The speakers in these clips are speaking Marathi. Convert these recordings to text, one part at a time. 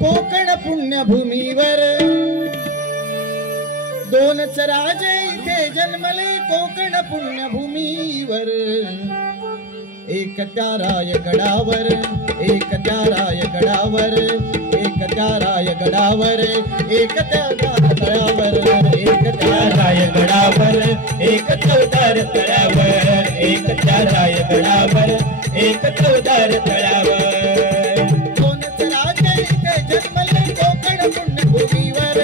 कोकण पुण्यभूमीवर दोनच राजे इथे जन्मले कोकण पुण्यभूमीवर एक त्या रायगडावर एक त्या रायगडावर एक त्या रायगडावर एक त्या तळावर एक त्या रायगडावर एक चौदार तळावर एक त्या रायगडावर एक चौदार तळावर दोनच राजे इथे जन्मले कोकण पुण्यभूमीवर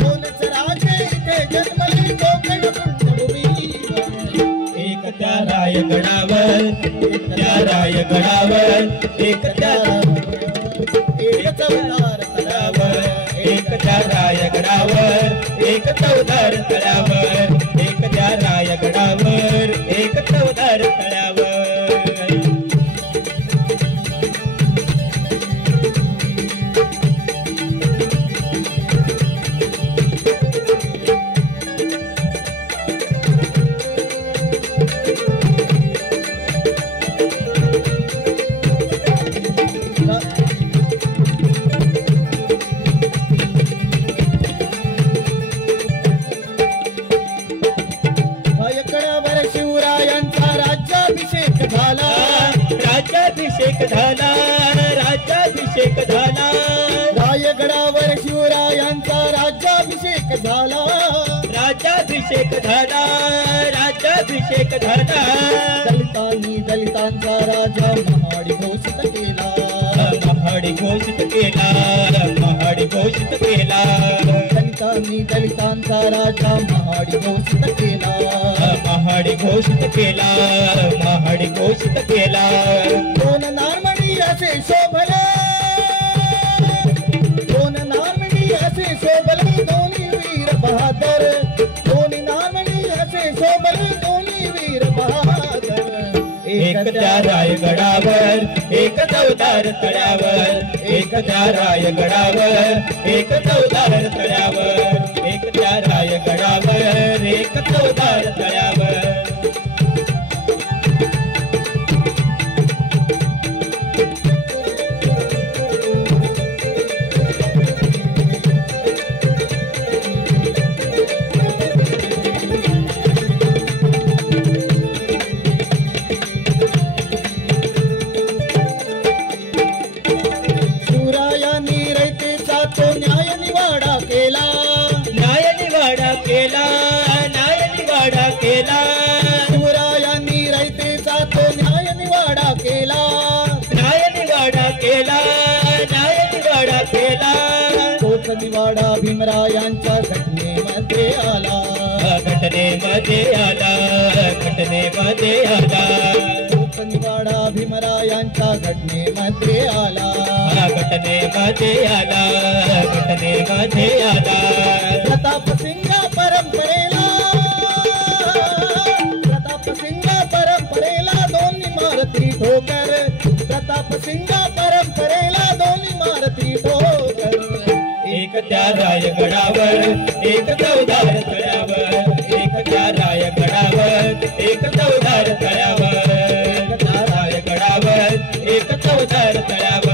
दोनच राजे इथे जन्मले कोकण पुण्यभूमीवर एक त्या रायगडावर एक त्या रायगडावर एक त्या एक चौदार तळावर एक त्या रायगडावर एक चौदार तळावर एक त्या रायगडावर एक चौदार तळावर राज्याभिषेक झाला राज्याभिषेक झाला रायगडावर शिवरायांचा राज्याभिषेक झाला राज्याभिषेक झाला राज्याभिषेक झाला दलितांनी दलितांचा राजा महाड घोषित केला महाड घोषित केला महाड घोषित केला दलितांनी दलितांचा राजा महाड घोषित केला महाड घोषित केला महाड घोषित केला दोन नारमणी असे शोभले दोन नारमणी असे शोभले दोन्ही वीर बहादर दोन्ही नारमणी असे शोभले दोन्ही वीर बहादर एक त्या रायगडावर एक चौदार तळ्यावर एक त्या रायगडावर एक चौदार तळ्यावर एक त्या रायगडावर एक चौदार तळ्यावर शिवरायांनी रयतेचा तो न्याय निवाडा केला न्याय निवाडा केला न्याय निवाडा केला तोच निवाडा भीमरायांच्या घटनेमध्ये आला घटनेमध्ये आला घटनेमध्ये आला तोच निवाडा भीमरायांच्या घटनेमध्ये आला घटनेमध्ये आला घटनेमध्ये आला प्रतापसिंग परंपरेला मारती ठोकर प्रतापसिंग परंपरेला दोन्ही मारती ठोकर एक त्या रायगडावर एक चौदार तळ्यावर एक त्या रायगडावर एक चौदार तळ्यावर एक त्या रायगडावर एक चौदार तळ्यावर